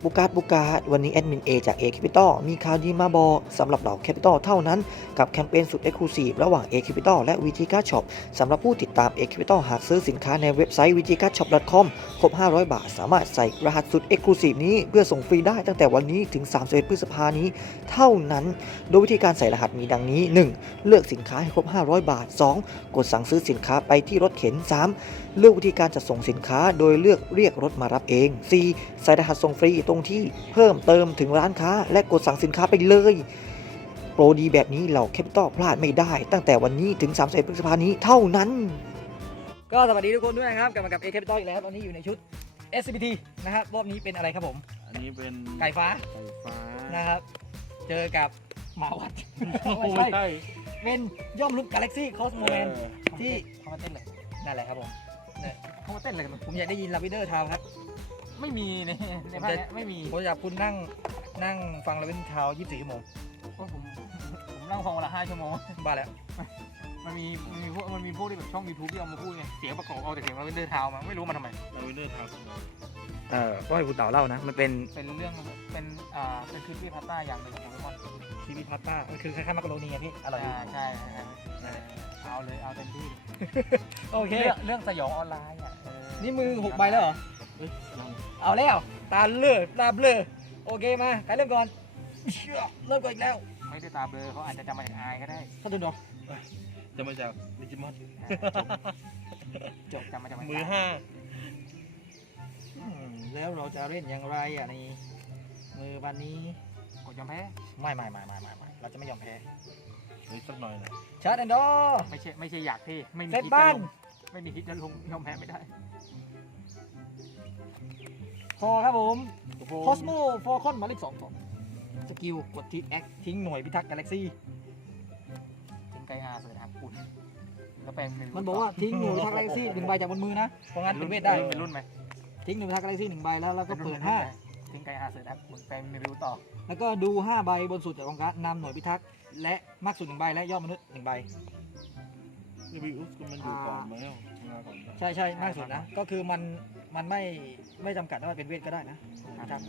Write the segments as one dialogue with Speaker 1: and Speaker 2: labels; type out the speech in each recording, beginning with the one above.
Speaker 1: บุกาดวันนี้แอดมิน A จาก A Capital มีข่าวดีมาบอกสำหรับเหล่า Capital เท่านั้นกับแคมเปญสุด Exclusive ระหว่าง A Capital และ VG Card Shop สำหรับผู้ติดตาม A Capital หากซื้อสินค้าในเว็บไซต์ vgcardshop.com ครบ 500 บาทสามารถใส่รหัสสุด Exclusive นี้เพื่อส่งฟรีได้ตั้งแต่วันนี้ถึง 31 พฤษภาคมนี้เท่านั้นโดยวิธีการใส่รหัสมีดังนี้ 1. เลือกสินค้าให้ครบ 500 บาท 2. กดสั่งซื้อสินค้าไปที่รถเข็น 3. เลือกวิธีการจัดส่งสินค้าโดยเลือกเรียกรถมารับเอง 4. ใส่รหัสส่งฟรีตรงที่เพิ่มเติมถึงร้านค้าและกดสั่งสินค้าไปเลยโปรดีแบบนี้เหล่าแคปิตอลพลาดไม่ได้ตั้งแต่วันนี้ถึง31 พฤษภาคมนี้เท่านั้นก็สวัสดีทุกคนด้วยนะครับกลับมากับ A Capital อีกแล้วตอนนี้อยู่ในชุด SCPT นะครับรอบนี้เป็นอะไรครับผม
Speaker 2: อันนี้เป็น
Speaker 1: ไก่ฟ้านะครับเจอกับหมาวัดไม่ใช่เป็นย่อมลุก Galaxy Cosmo Man ที่เขามาเต้นเลยนั่นแหละครับผมเขามาเต้นเลยผมอยากได้ยินลาวิเดอร์ทาวครับ
Speaker 2: ไม่มีในภาคนี้ไม่มี
Speaker 1: ผมอยากคุณนั่งฟังลาวิเดอร์ทาว24 ชั่วโมง
Speaker 2: ผมนั่งฟังวันละ5 ชั่วโมง
Speaker 1: บ้าแล้ว
Speaker 2: มันมีพวกที่แบบช่อง YouTube ที่เอามาพูดไงเสียงประกอบเอาแต่เสียงลาวิเดอร์ทาวมาไม่รู้มันทำไมลาวิเดอร์ทาว
Speaker 1: ก็ให้คุณเต่าเล่านะมันเป็น
Speaker 2: เรื่องเป็นคลิปที่พาสต้าอย่างหนึ่งของโปเกมอน
Speaker 1: คลิปพาสต้ามันคือคล้ายๆมักกะโรนีพี่อร่อย
Speaker 2: ใช่เอาเต็มที่
Speaker 1: โอเค
Speaker 2: เรื่องสยองออนไลน์อ่ะ
Speaker 1: นี่มือ6 ใบแล้วเหรอเอาแล้วตาเลือโอเคมาใครเริ่มก่อนเริ่มก่อนอีกแล้ว
Speaker 2: ไม่ได้ตาเบลอเขาอาจจะจำมาจากอายก็ได้
Speaker 1: เขาดูดอก
Speaker 2: จะมาจากดิจิมอนจบจำมาจาก
Speaker 1: มือ5แล้วเราจะเล่นอย่างไรอ่ะในมือวันนี้
Speaker 2: กดยอมแพ้
Speaker 1: ไม่เราจะไม่ยอมแพ้
Speaker 2: สักหน่อยนะ
Speaker 1: ชาร์ดแอนด์ดอ
Speaker 2: ไม่ใช่อยากที่ไม่มี
Speaker 1: คิดจะลง
Speaker 2: ไม่มีคิดจะลงยอมแพ้ไม่ได้
Speaker 1: พอครับผมคอสโมฟอร์คอนมาเลข2สกิลกดทีแอคทิ้งหน่วยพิทักษ์กาแล็กซี่
Speaker 2: ทิ้งไกอาเสือทางปุ่นแล้วแปลง
Speaker 1: มันบอกว่าทิ้งหน่วยพิทักษ์กาแล็กซี่1 ใบจากบนมือนะเพราะงั้นเป็นเวทได้
Speaker 2: เป็นรุ่นไหม
Speaker 1: ทิ้งหน่วยพิทักษ์กาแล็กซี่1 ใบแล้วก็เปิด5
Speaker 2: ทิ้งไกอาเสือทางปุ่นแปลงไม่รู้ต่อ
Speaker 1: แล้วก็ดู5 ใบบนสุดจากกองการ์ดนำหน่วยพิทักษ์และมากสุด1 ใบและย่อมมนุษย์1 ใบ
Speaker 2: วิอุสมันอยู่ก่อนไหม
Speaker 1: ใช่มากสุดนะก็คือมันไม่จำกัดว่าเป็นเวทก็ได้นะครับ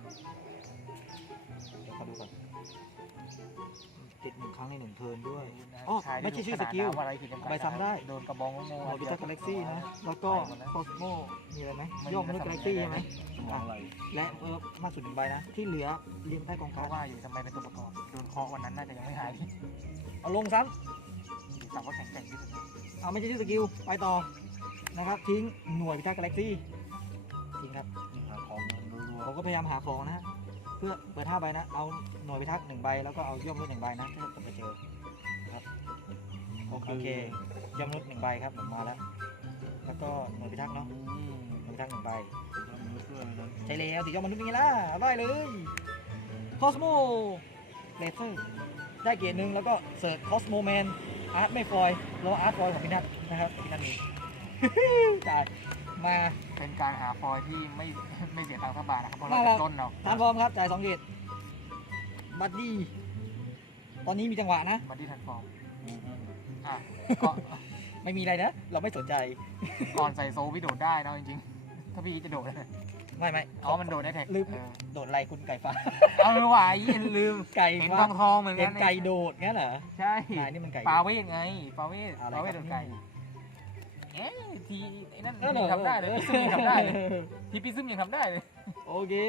Speaker 1: เดี๋ยวขอดูก่อนติด1 ครั้งใน1 เทิร์นด้วยอ๋อไม่ใช่ชื่อสกิลใบซ้ำได้
Speaker 2: โดนกระบองโง่
Speaker 1: หน่วยพิทักษ์กาแล็กซี่นะแล้วก็คอสโมมีอะไรไหมย่อมมนุษย์กาแล็กซี่ใช่ไหมและมากสุด1 ใบนะที่เหลือเรียงใต้กองการ์ด
Speaker 2: ว่าอยู่ทำไมเป็นตัวประกอบโดนเคาะวันนั้นน่าจะยังไม่หาย
Speaker 1: เอาลงซ้ำ
Speaker 2: สามว่าแข็งแกร่งที่สุด
Speaker 1: เอาไม่ใช่ชื่อสกิลไปต่อนะครับทิ้งหน่วยพิทักษ์กาแล็กซี่ทิ้งครับ
Speaker 2: หาของ
Speaker 1: ผมก็พยายามหาของนะเพื่อเปิด5 ใบนะเอาหน่วยพิทักษ์1 ใบแล้วก็เอาย่อมมนุษย์1 ใบนะถ้าผมไปเจอครับโอเคย่อมมนุษย์1 ใบครับผมมาแล้วก็หน่วยพิทักษ์เนาะหน่วยพิทักษ์1 ใบใช่แล้วติดย่อมมนุษย์นี่ล่ะได้เลยคอสโมเลเซอร์ได้เกียรติ1แล้วก็เสิร์ชคอสโมแมนอาร์ตไม่ฟอยรออาร์ตฟอยของพี่นัทนะครับพี่นัทนี้จ่ายมา
Speaker 2: เป็นการหาฟอยที่ไม่เสียตังค์สักบาทนะครับเพราะเราจะต้นเรา
Speaker 1: ทานฟอร์มครับจ่าย2 เกตบัดดี้ตอนนี้มีจังหวะนะ
Speaker 2: บัดดี้ทันฟอร์ม
Speaker 1: ก็ไม่มีอะไรนะเราไม่สนใจ
Speaker 2: ก่อนใส่โซ่พี่โดดได้นะจริงๆถ้าพี่จะโดด
Speaker 1: ไม่
Speaker 2: มันโดดได้แท็ก
Speaker 1: ลืมโดดอะไรคุณไก่ฟ้า
Speaker 2: เอาไหวลืม
Speaker 1: ไก่
Speaker 2: เห็นทองเหมือนกัน
Speaker 1: ไก่โดดงั้นเหรอ
Speaker 2: ใช่
Speaker 1: นี่มันไก่
Speaker 2: ปลาเวทไงปลาเวทโดนไก่ทีไอ้นั่นยังทำได้เลยพี่ซึมยังทำได้เลยพี่ซึมยังทำได้เลย
Speaker 1: โอเค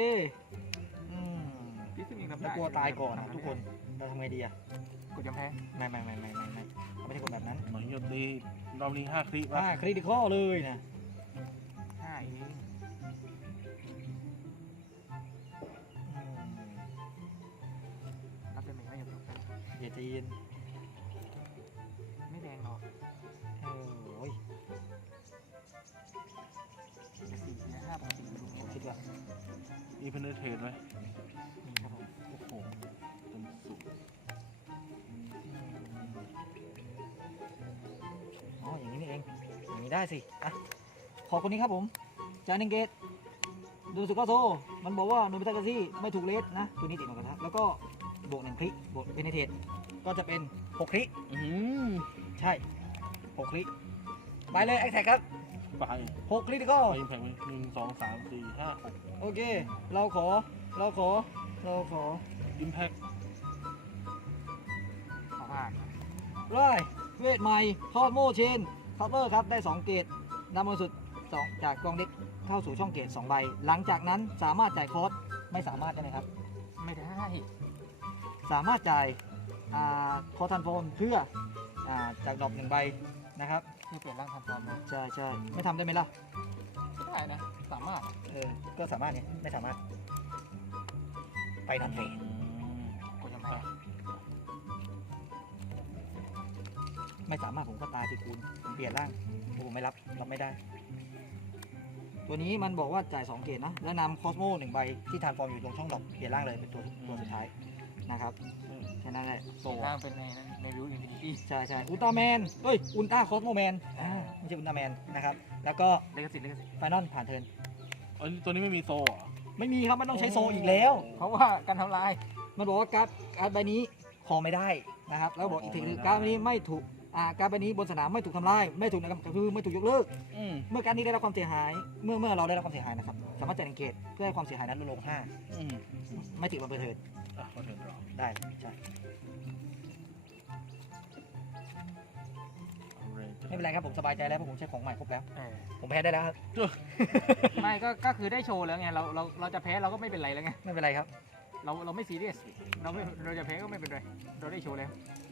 Speaker 2: พี่ซึมยังทำได้
Speaker 1: กลัวตายก่อนทุกคนเราทำไงดีอะ
Speaker 2: กดยอมแพ้
Speaker 1: ไม่เขาไม่ใช่คนแบบนั้น
Speaker 2: เหมือนยกตีรอบนี้5 คลิป
Speaker 1: คริติคอลเลยนะ
Speaker 2: 5เองรับเป็นไม่ยอม
Speaker 1: อย่าจีน
Speaker 2: ไม่แดงหรอก4 5 ปกติ
Speaker 1: ผมคิดว่า
Speaker 2: มีเพนเนอร์เทรดไหม
Speaker 1: มีครับผม
Speaker 2: โอ้โหจนสุด
Speaker 1: อย่างนี้นี่เองอย่างนี้ได้สิขอคนนี้ครับผมจานิงเกตดูสุก้าโซมันบอกว่าโนบิตะกาซี่ไม่ถูกเลสนะตัวนี้ติดมาครับแล้วก็บวก1 คลิบวกเพนเทตก็จะเป็น6 คลิใช่6 คลิไปเลยแอคแท็กครับ
Speaker 2: ไป
Speaker 1: 6 คลิติคอล
Speaker 2: ไปแข่ง1 2 3 4 5 6
Speaker 1: โอเคเราขอ
Speaker 3: เราขอ
Speaker 4: อิมแพค
Speaker 2: ขอผ่าน
Speaker 3: ไล่เวทใหม่คอสโมเชนเคาน์เตอร์ครับได้2เกตนำมือสุด2จากกองเด็กเข้าสู่ช่องเกต2ใบหลังจากนั้นสามารถจ่ายคอสไม่สามารถใช่ไหมครับ
Speaker 2: ไม่ได้
Speaker 3: สามารถจ่ายคอทันโฟนเพื่อจากดรอป1ใบนะครับ
Speaker 2: ที่เปลี่ยนร่างทันฟอร์มเลย
Speaker 3: ใช่ไม่ทำได้ไหมล่ะ
Speaker 2: ได้นะสามารถ
Speaker 3: ก็สามารถเนี่ยไม่สามารถไปนอนเฟร
Speaker 2: กูจะไม่
Speaker 3: ไม่สามารถผมก็ตายสิคุณผมเปลี่ยนร่างผมไม่รับไม่ได้ ตัวนี้มันบอกว่าจ่าย2เกตนะและนำคอสโม1ใบที่ทานฟอร์มอยู่ตรงช่องดรอปเปลี่ยนร่างเลยเป็นตัวสุดท้ายนะครับแค่นั้นแหละ
Speaker 2: เปลี่ยนร่างเป็นในรูอินฟินิตี้
Speaker 3: ใช่อุลตร้าแมนเฮ้ยอุลตร้าคอสโมแมนไม่ใช่อุลตร้าแมนนะครับแล้วก็
Speaker 2: เลกสิทธิ์
Speaker 3: ไฟนอลผ่านเทิร์น
Speaker 4: อันนี้ตัวนี้ไม่มีโซ่เหรอ
Speaker 3: ไม่มีครับมันต้องใช้โซอีกแล้ว
Speaker 2: เพราะว่าการทำลาย
Speaker 3: มันบอกว่าการ์ดใบนี้คอไม่ได้นะครับแล้วบอกอีกทีคือการ์ดใบนี้ไม่ถูกการ์ดใบนี้บนสนามไม่ถูกทำลายไม่ถูกนะครับคือไม่ถูกยกเลิก เมื่อการดนี้ได้รับความเสียหายเมื่อเราได้รับความเสียหายนะครับสามารถจ่าย1เกตเพื่อให้ความเสียหายนั้นลดลง
Speaker 4: อืม
Speaker 3: 5ไม่ติดบนเบอร์เทิร์น
Speaker 4: อ่ะมาเถิดรอ
Speaker 3: ได้ใช่
Speaker 4: เอาเลย
Speaker 3: ไม่เป็นไรครับผมสบายใจแล้วเพราะผมใช้ของใหม่ครบแล้ว
Speaker 2: เออ
Speaker 3: ผมแพ้ได้แล้วครับ
Speaker 2: ไม่ก็คือได้โชว์แล้วไงเราจะแพ้เราก็ไม่เป็นไรแล้วไง
Speaker 3: ไม่เป็นไรครับ
Speaker 2: เราไม่ซีเรียสเราจะแพ้ก็ไม่เป็นไรเราได้โชว์แล้ว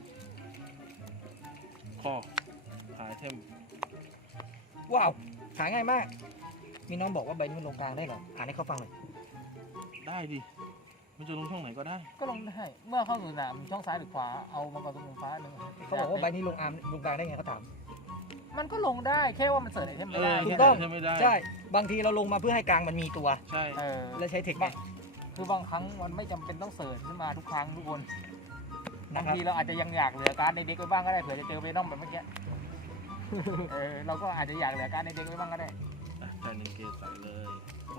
Speaker 4: ข้อหาไอเทม
Speaker 3: ว้าวขายง่ายมาก มีน้องบอกว่าใบนี้มันลงกลางได้เหรออ่านให้เขาฟังหน่อย
Speaker 4: ได้ดิ มันจะลงช่องไหนก็ได้
Speaker 2: ก็ลงได้เมื่อเข้าสู่สนามช่องซ้ายหรือขวาเอามังกรตรงฟ้าหนึ่ง
Speaker 3: เขาบอกว่าใบนี้ลงกลางได้ไงเขาถาม
Speaker 2: มันก็ลงได้แค่ว่ามันเสิร์ชไอเทมไม่ได้
Speaker 4: เออ
Speaker 3: ถูกต้อง
Speaker 4: ใช่ไม่ได้
Speaker 3: ใช่บางทีเราลงมาเพื่อให้กลางมันมีตัว
Speaker 4: ใช่
Speaker 2: เออ
Speaker 3: แล้วใช้เทค
Speaker 2: บางคือบางครั้งมันไม่จำเป็นต้องเสิร์ชขึ้นมาทุกครั้งทุกคน
Speaker 3: นะ
Speaker 2: บาง
Speaker 3: ครับ
Speaker 2: ทีเราอาจจะยังอยากเหลือการ์ดในเด็กไว้บ้างก็ได้เผื่อจะเจอเวนอมแบบเมื่อกี้เออเราก็อาจจะอยากเหลือการ์ดในเด็กไว้บ้างก็ได้
Speaker 4: อ่ะจ่ายหนึ่งเกตใส่เลย
Speaker 3: ได้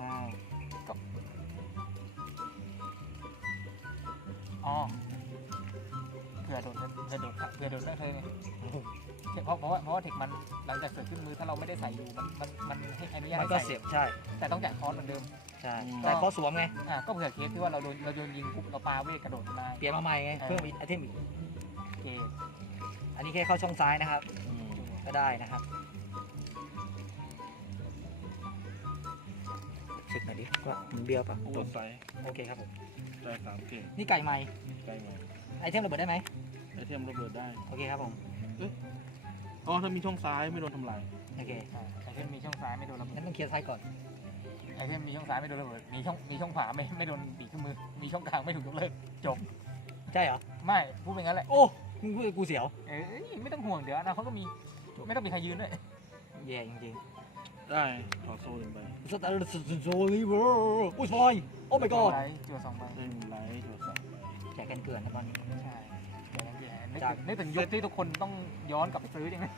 Speaker 2: อ๋อเผื่อโดนเผื่อโดนได้เธอไงเพราะว่าเทคมันหลังจากเสิร์ชขึ้นมือถ้าเราไม่ได้ใส่อยู่มันให้อนุญาต
Speaker 3: มัน
Speaker 2: ให้
Speaker 3: ก็
Speaker 2: ใส่
Speaker 3: เสียบใช่
Speaker 2: แต่ต้องจ่ายคอร์สเหมือนเดิม
Speaker 3: ใช่แต่พอสวมไง
Speaker 2: ก็เผื่อเคสที่ว่าเราโดนยิงปุ๊บเราปาเวทกระโดดมา
Speaker 3: เปลี่ยนมาใหม่ไงเพิ่มอีกไอเทมอีก
Speaker 2: เกต
Speaker 3: อันนี้แค่เข้าช่องซ้ายนะครับ
Speaker 4: อืม
Speaker 3: ก็ได้นะครับสึกหน่อยดิว่ามันเบี้ยวปะ
Speaker 4: โอเวอร์ไซส์
Speaker 3: โอเคครับผม
Speaker 4: จ่าย3เกต
Speaker 3: นี่ไก่ใหม่
Speaker 4: ใกล้มา
Speaker 3: ไอเทมระเบิดได้ไหม
Speaker 4: ไอเทมระเบิดได้
Speaker 3: โอเคครับผม
Speaker 4: อ๋อถ้ามีช่องซ้ายไม่โดนทำลาย
Speaker 3: โอเค
Speaker 2: ไอเทมมีช่องซ้ายไม่โดนระเบิด
Speaker 3: งั้นต้องเคลียร์ซ้ายก่อน
Speaker 2: ไอเทมมีช่องซ้ายไม่โดนระเบิดมีช่องขวาไม่โดนบีบขึ้นมือมีช่องกลางไม่ถูกยกเลิกจบ
Speaker 3: ใช่เหรอ
Speaker 2: ไม่พูดเป็นงั้นแหละ
Speaker 3: โอ้มึงพูดกับกูเสียว
Speaker 2: เอ้ยไม่ต้องห่วงเดี๋ยวอนะเขาก็มีไม่ต้องมีใครยืนด้วย
Speaker 3: แย่จริง
Speaker 4: ได้ถอดโซ่หนึ่งใบ
Speaker 3: ๆสตาร์ทโซลิเวอร์อุ้ยพลอยโอ้ my god
Speaker 2: ไลท์จั่ว2ใบ
Speaker 4: ได้1ไลท์ถอด3ใบ
Speaker 3: แจกกันเกลื่อนนะตอนนี้
Speaker 2: ใช่เดี๋ยวนั้นนึกถึงยุคที่ทุกคนต้องย้อนกลับไปซื้อจริงไหม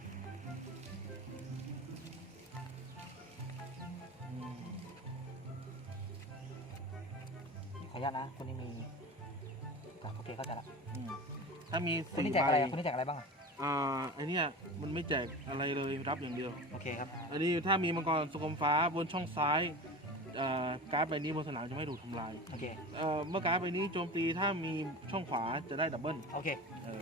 Speaker 3: ขออนุญาตนะคนนี้มีโอเคเข้าใจละ
Speaker 4: อืมถ้ามี
Speaker 3: คนนี้
Speaker 4: 4
Speaker 3: แจก
Speaker 4: ใบ
Speaker 3: อะไรคนนี้แจกอะไรบ้างอ่ะ
Speaker 4: ไอเนี้ยมันไม่แจกอะไรเลยรับอย่างเดียว
Speaker 3: โอเคครับ
Speaker 4: อันนี้ถ้ามีมังกรสกมฟ้าบนช่องซ้ายการ์ดใบนี้บนสนามจะไม่ถูกทำลาย
Speaker 3: โอเค
Speaker 4: เมื่อการ์ดใบนี้โจมตีถ้ามีช่องขวาจะได้ดับเบิล
Speaker 3: โอเค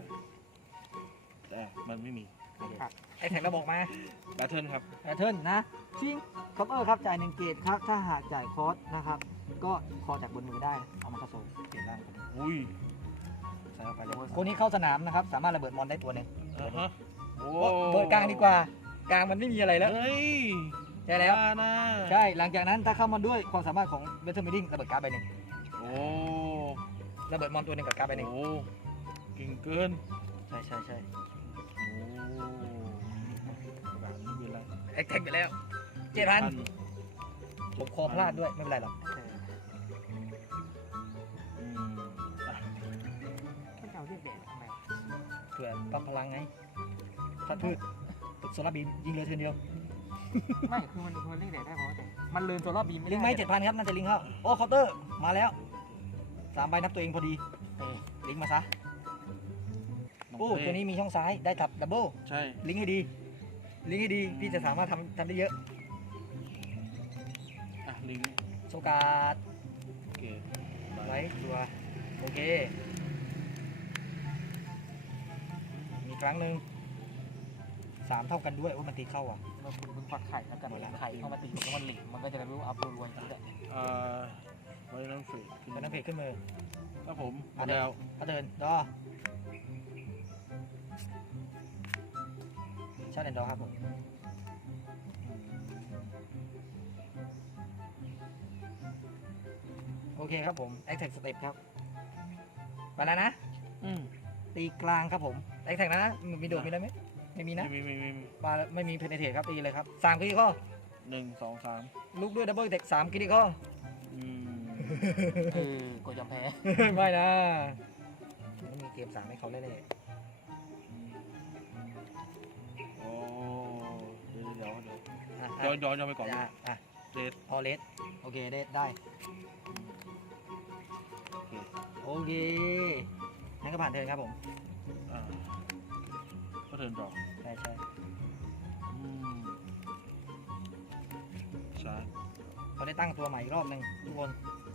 Speaker 4: แต่มันไม่มี
Speaker 3: ไอแท็กเราบอกมา
Speaker 4: แบทเทิลครับ
Speaker 3: แพทเทิร์นนะชิงคัพเปอร์ครับจ่าย1เกตครับถ้าหากจ่ายคอสนะครับก็คอจากบนมือได้เอามาเข้าโซ่เปลี่ยนร่างคนนี้
Speaker 4: อุ้ย
Speaker 3: ใส่เข้าไปเลยคนนี้เข้าสนามนะครับสามารถระเบิดมอนได้ตัวหนึ่ง
Speaker 4: ฮะโอ้
Speaker 3: เบิดกลางดีกว่า กลางมันไม่มีอะไรแล้ว
Speaker 4: เฮ้ย
Speaker 3: ใช่แล้ว
Speaker 4: บ้านะ
Speaker 3: ใช่หลังจากนั้นถ้าเข้ามาด้วยความสามารถของเบทเทิลมิดิ้งระเบิดการ์ดใบหนึ่ง
Speaker 4: โอ้
Speaker 3: ระเบิดมอนตัวหนึ่งกับการ์ดใบหนึ่ง
Speaker 4: โอ้เก่งเกิน
Speaker 3: ใช่
Speaker 4: โอ้กระดาษนี้เป็นไร
Speaker 3: แอคแท็กไปแล้ว7,000ผมคอพลาดด้วยไม่เป็นไรหรอก
Speaker 4: อืมอ่ะ
Speaker 2: ไม่เอาเรียกแดดทำไม
Speaker 3: เผื่อปั๊มพลังไงพัดพืชโซลาร์บีมยิงเลยเทีเดียว
Speaker 2: ไม่คือมันเรียกแดดได้เพราะแต่มันเลินโซล่าบีมไม่
Speaker 3: ลิ
Speaker 2: ได้
Speaker 3: งก์ไหม7,000ครับน่าจะลิงก์เข้าโอ้เคาน์เตอร์มาแล้ว3ใบนับตัวเองพอดี
Speaker 2: เออ
Speaker 3: ลิงก์มาซะ
Speaker 4: น้ง
Speaker 3: โอ้
Speaker 4: เต้
Speaker 3: ตัวนี้มีช่องซ้ายได้ทับดับเบิล
Speaker 4: ใช่
Speaker 3: ลิงก์ให้ดีลิงก์ให้ดีพี่จะสามารถทำได้เยอะ
Speaker 4: อ่ะลิงก์
Speaker 3: โชการ์ด
Speaker 4: เกต
Speaker 3: ไลท์ตัวโอเค มีครั้งหนึ่ง3 เท่ากันด้วยว่ามันตีเข้าอ่ะ
Speaker 2: เมื่อคุณเพิ่งฟักไข่แล้วกันไข่เข้ามาติดแล้วมันหลิงมันก็จะได้รู้อัพรวยๆอย่างนี้แหละ
Speaker 4: ไว้น้ำเฟร
Speaker 3: เป็นน้ำเพจขึ้นมือ
Speaker 4: ครับผมหมดแล้ว
Speaker 3: มาเดินดอชาร์จแอนด์ดอครับผมโอเคครับผม Attack Step ครับไปแล้วนะ ตีกลางครับผมแอคแท็กนะมีโดดมีอะไรไหมไม่มีนะ
Speaker 4: ไม่
Speaker 3: มาไม่มีเพนเทตครับตีเลยครับ3คริติคอล
Speaker 4: 1 2 3
Speaker 3: ลุกด้วยดับเบิลเทค3คริติคอล
Speaker 2: กดยอมแพ้
Speaker 3: ไม่นะไม่มีเกม3ให้เขาเล่นเลย
Speaker 4: โอ้เดี๋ยว
Speaker 3: อ่ะ
Speaker 4: ย้อนไปก่อน
Speaker 3: อ่ะ
Speaker 4: เดท
Speaker 3: ออเลสโอเคได้โอเคงั้นก็ผ่านเทิร์นครับผม
Speaker 4: ก็เทิร์นดอก
Speaker 3: ใช่
Speaker 4: ใช่
Speaker 3: เขาได้ตั้งตัวใหม่อีกรอบหนึ่งทุกคน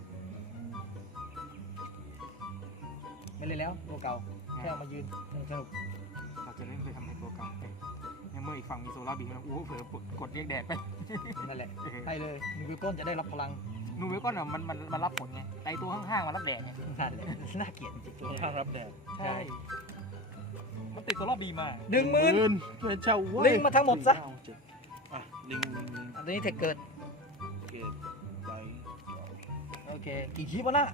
Speaker 3: ไม่เล่นแล้วตัวเก่าแค่เอามายืนสนุก
Speaker 2: เราจะเล่นไปทำให้ตัวเก่าไปในเมื่ออีกฝั่งมีโซล่าบีแล้วโอ้เผลอกดเรียกแดดไป
Speaker 3: นั่นแหละให้เลยนิววิลก้นจะได้รับพลัง
Speaker 2: นูเวลก็เนี่ยมันรับผลไงไอตัวข้างๆมันรับแดดไง
Speaker 3: นั่นแหละน่าเกลียดจริงๆตัว
Speaker 4: ข้างรับแดด
Speaker 3: ใช่
Speaker 2: มันติดโซล่าบีมา
Speaker 3: 10,000
Speaker 4: เป็นเช่าเว้ย
Speaker 3: ลิงมาทั้งหมดซะ
Speaker 4: อ่ะลิง
Speaker 3: อันนี้เทคเกิด
Speaker 4: เกตไล
Speaker 3: โอเคกี่คลิปวะน่ะ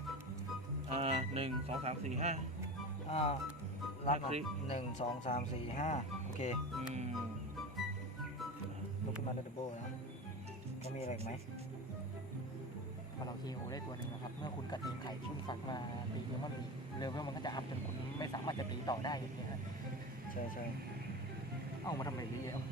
Speaker 4: 1 2 3 4 5
Speaker 3: รับมา1 2 3 4 5โอเคลุกขึ้นมาได้ดับเบิลนะก็มีอะไรอีกไหม
Speaker 2: พอเราทีโอได้ตัวหนึ่งนะครับเมื่อคุณกัดตีนไข่ชุ่มสักมาตีเยอะมันมีเร็วมันก็จะอัพจนคุณไม่สามารถจะตีต่อได้อย่างเงี้ยฮะ
Speaker 3: ใช่
Speaker 2: เอามาทำอะไรเยอะ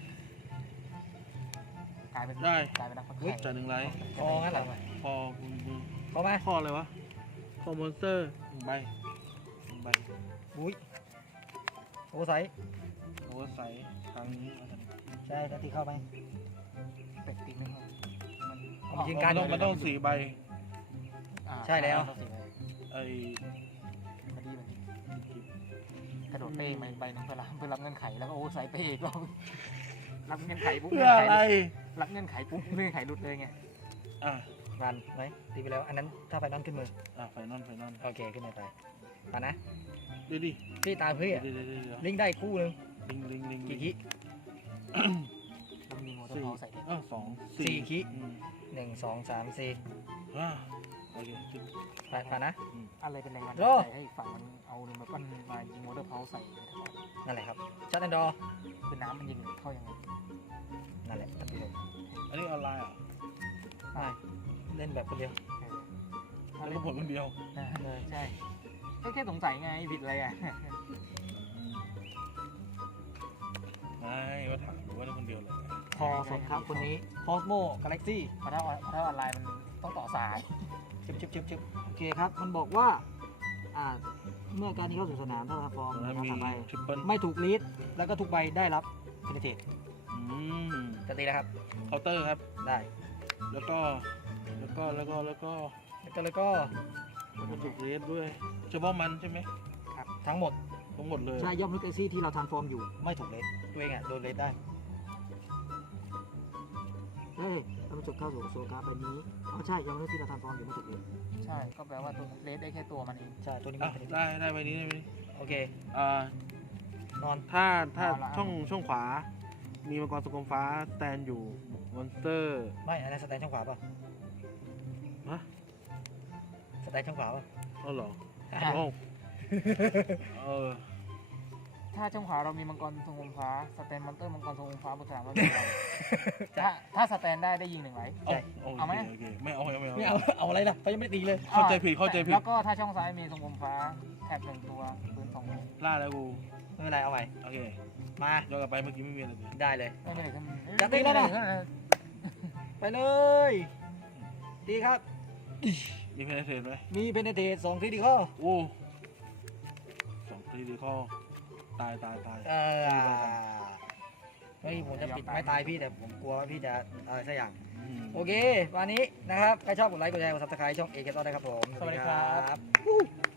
Speaker 2: กลายเป็นนักฟักไข่
Speaker 4: จ่าย1 ไลท์
Speaker 3: พองั้นเหรอ
Speaker 4: พอคุณ
Speaker 3: เข้ามา
Speaker 4: ข้อเลยวะข้อมอนสเตอร์1 ใบ1 ใบ
Speaker 3: อุ้ยโอ้ไซส์
Speaker 4: โอเวอร์ไซส์ครั้งนี้
Speaker 3: ใช่ทันทีเข้าไหม
Speaker 2: เป็ดตีไม่เข้า
Speaker 3: เอามายืนกลาง
Speaker 4: มันต้อง4 ใบ
Speaker 3: ใช่แล้ว
Speaker 4: ไอ้
Speaker 2: มาดีกระโดดเป้มาใบนึงเพื่อรับเงื่อนไขแล้วก็โอ้ใส่เป้อีกรอบรับเงื่อนไขปุ๊บ
Speaker 4: เพื่ออะไร
Speaker 2: รับเงื่อนไขปุ๊บเงื่อนไขหลุดเลยไง
Speaker 4: อ่ะ
Speaker 3: รันไหมตีไปแล้วอันนั้นถ้าไฟนอลขึ้นมือ
Speaker 4: ไฟนอล
Speaker 3: โอเคขึ้นมือไปนะ
Speaker 4: เดี๋ยวดิ
Speaker 3: พี่ตาพี่อะ
Speaker 4: เดี๋ยว
Speaker 3: ลิงก์ได้คู่หนึ่ง
Speaker 4: ลิง
Speaker 3: กี่คิ
Speaker 2: มันมีโมเตอร์พาวใส่เด็ก
Speaker 4: 2
Speaker 3: 4 คิ1 2 3 4
Speaker 4: โอเค
Speaker 3: ไปนะ
Speaker 2: อะไรเป็นแรงงาน
Speaker 3: โล
Speaker 2: ใส่ให้อีกฝั่งมันเอาหนึ่งมาก้อนมายิงโมเตอร์พาวใส่
Speaker 3: นั่นแหละครับชัดแอนด์ดอ
Speaker 2: คือน้ำมันยิงเข้ายังไง
Speaker 3: นั่นแหละท่านผู้ชม
Speaker 4: อันนี้ออนไลน์อ่ะ
Speaker 3: เล่นแบบคนเดียว
Speaker 4: แล้วก็ผลคนเดียว
Speaker 2: ใช่แค่สงสัยไงผิดอะไรอ่ะ
Speaker 4: ไม่ว่าถามว่าเล่นคนเดียวเลย
Speaker 3: พอสดครับคนนี้คอสโมกาแล็กซี่
Speaker 2: เพราะถ้าออนไลน์มันต้องต่อสาย
Speaker 3: ชิบโอเคครับ มันบอกว่าเมื่อการนี้เข้าสู่สนามถ้าฟอร์ม
Speaker 4: แล้วมี
Speaker 3: ทำไป
Speaker 4: ทริปเปิล
Speaker 3: ไม่ถูกลีดแล้วก็ทุกใบได้รับเพนเทต จะตีแล้วครับ
Speaker 4: เคาน์เตอร์ครับ
Speaker 3: ได้
Speaker 4: แล้วก็
Speaker 3: แล้วก็
Speaker 4: ถูกเรสด้วย เฉพาะมันใช่ไหม
Speaker 3: ครับทั้งหมด
Speaker 4: ทั้งหมดเลย
Speaker 3: ใช่ย่อมทุกเอซี่ที่เราทานฟอร์มอยู่ไม่ถูกเลดตัวเองโดนเลดได้เฮ้ยเรามาจบเข้าสู่โซการ์ดใบนี้ใช่ย่อมทุกที่เราทานฟอร์มอยู่ไม่ถูกเลด
Speaker 2: ใช่ก็แปลว่าตัวเลสได้แค่ตัวมันเอง
Speaker 3: ใช่ตัวนี้
Speaker 4: อ่ะ
Speaker 3: มันเป็น
Speaker 4: ได้ใบนี้ได้ใบนี้
Speaker 3: โอเค นอน
Speaker 4: ถ้าช่องขวา มีมังกรสกุลฟ้าสแตนอยู่มอนสเตอร์
Speaker 3: ไม่อันนั้นสแตนช่องขวาป่ะ
Speaker 4: ฮะ
Speaker 3: สแตนช่องขวาป่ะ
Speaker 4: อ๋อเหรอโอ้
Speaker 2: ถ้าช่องขวาเรามีมังกรทรงองฟ้าสแตนมอนเตอร์มังกรทรงองฟ้าบนสนามเราถ้าสแตนได้ยิง1 ไลท์ เอาไหม
Speaker 4: โอเคไม่เอา
Speaker 3: ไม่เอาอะไรล่ะเขายังไม่ได้ตีเลย
Speaker 4: เข้าใจผิด
Speaker 2: แล้วก็ถ้าช่องซ้ายมีทรงองฟ้าแท็บ1 ตัวปืน2 มือ
Speaker 4: ล่าแล้วกู
Speaker 3: ไม่เป็นไรเอาใหม่
Speaker 4: โอเค
Speaker 3: มา
Speaker 4: ย้อนกลับไปเมื่อกี้ไม่มีอะไรเลย
Speaker 3: ได้เลย
Speaker 2: ไม่ได้ขึ้น
Speaker 3: จะตีแล้วนะ ไปเลยตีครับ
Speaker 4: มีเพนเทรตไหม
Speaker 3: มีเพนเทต2คริติคอล
Speaker 4: โอ้2 คริติคอลตาย
Speaker 3: ไม่มีผมจะปิดไม้ตายพี่แต่ผมกลัวว่าพี่จะอะไรสักอย่าง
Speaker 4: อืม
Speaker 3: โอเค วันนี้นะครับ ใครชอบกดไลค์ กดแชร์ กดซับสไครต์ช่องเอเกตได้ครับผม
Speaker 2: สวัสดีครับ
Speaker 3: บ